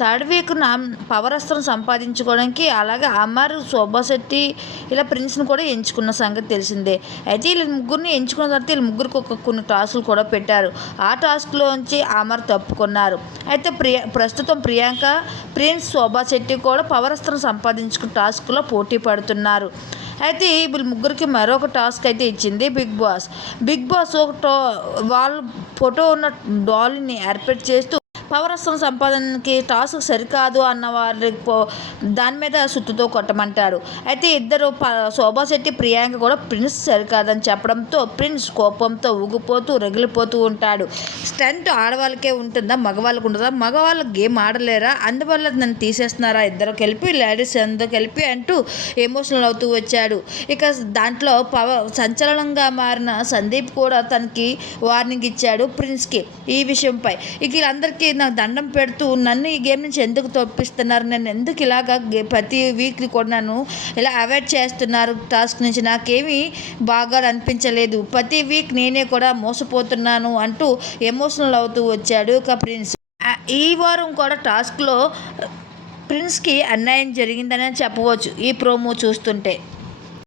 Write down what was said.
Third week నా power అస్త్రం సంపాదించుకోవడానికి అలాగే అమర్ శోభాశెట్టి ఇలా ప్రిన్స్ని కూడా ఎంచుకున్న సంగతి తెలిసిందే. అయితే వీళ్ళ ముగ్గురిని ఎంచుకున్న తర్వాత వీళ్ళ ముగ్గురికి ఒక కొన్ని టాస్కులు కూడా పెట్టారు. ఆ టాస్క్లోంచి అమర్ తప్పుకున్నారు. అయితే ప్రియ ప్రస్తుతం ప్రియాంక ప్రిన్స్ శోభాశెట్టి కూడా పవర్ అస్త్రం సంపాదించుకున్న టాస్క్లో పోటీ పడుతున్నారు. అయితే వీళ్ళ ముగ్గురికి మరొక టాస్క్ అయితే ఇచ్చింది బిగ్ బాస్. బిగ్ బాస్ ఒక టో వాళ్ళ ఫోటో ఉన్న డాల్ని ఏర్పాటు చేస్తూ పవర్ సంపాదనకి టాస్క్ సరికాదు అన్న వారి పో దాని మీద సుత్తుతో కొట్టమంటారు. అయితే ఇద్దరు ప శోభాశెట్టి ప్రియాంక కూడా ప్రిన్స్ సరికాదని చెప్పడంతో ప్రిన్స్ కోపంతో ఊగిపోతూ రగిలిపోతూ ఉంటాడు. స్టంట్ ఆడవాళ్ళకే ఉంటుందా మగవాళ్ళకు ఉంటుందా మగవాళ్ళు గేమ్ ఆడలేరా? అందువల్ల నన్ను తీసేస్తున్నారా? ఇద్దరు కలిపి లేడీస్ అందరూ కలిపి అంటూ ఎమోషనల్ అవుతూ వచ్చాడు. ఇక దాంట్లో పవర్ సంచలనంగా మారిన సందీప్ కూడా తనకి వార్నింగ్ ఇచ్చాడు ప్రిన్స్కి ఈ విషయంపై. ఇక వీళ్ళందరికీ నాకు దండం పెడుతూ నన్ను ఈ గేమ్ నుంచి ఎందుకు తప్పిస్తున్నారు? నేను ఎందుకు ఇలాగ ప్రతి వీక్లీ కూడా నన్ను ఇలా అవాయిడ్ చేస్తున్నారు? టాస్క్ నుంచి నాకేమీ బాగా అనిపించలేదు. ప్రతి వీక్ నేనే కూడా మోసపోతున్నాను అంటూ ఎమోషనల్ అవుతూ వచ్చాడు ఇక ప్రిన్స్. ఈ వారం కూడా టాస్క్లో ప్రిన్స్కి అన్యాయం జరిగిందని చెప్పవచ్చు ఈ ప్రోమో చూస్తుంటే.